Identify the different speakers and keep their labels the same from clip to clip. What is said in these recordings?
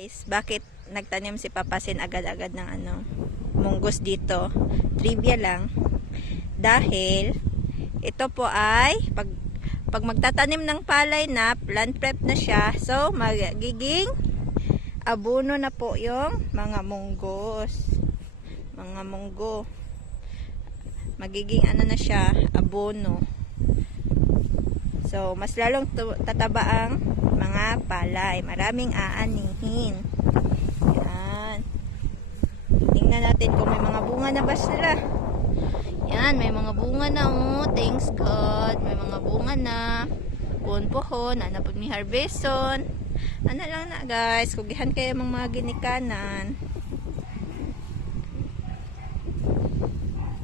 Speaker 1: Guys, bakit nagtanim si Papasin agad-agad ng ano, munggos dito? Trivia lang. Dahil, ito po ay, pag, pag magtatanim ng palay na, plant prep na siya, so magiging abono na po yung mga munggos. Mga munggo. Magiging ano na siya, abono. So, mas lalong tataba ang mga palay. Maraming aanihin. Yan. Tingnan natin kung may mga bunga na ba sila. Yan, may mga bunga na oh. Thanks God. May mga bunga na. Puhon-puhon. Ano pag ni harveston. Ano lang na guys. Kugihan kayo mga mga ginikanan.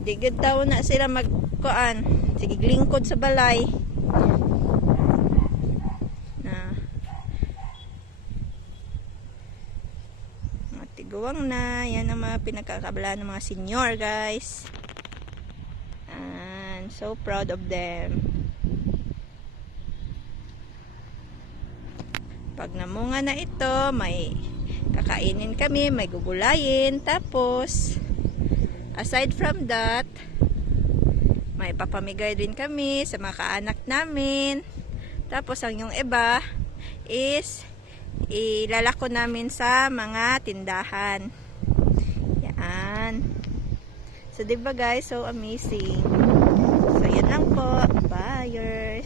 Speaker 1: Digid daw na sila magkuan. Sige, lingkod sa balay. Na. Mga tiguang na. Yan ang mga pinagkakabalaan ng mga senior, guys. And so proud of them. Pag namunga na ito, may kakainin kami, may gugulayin. Tapos, aside from that, may papamigay din kami sa mga kaanak namin. Tapos, ang yung iba is ilalako namin sa mga tindahan. Yan. So, di ba guys? So amazing. So, yan lang po. Buyers.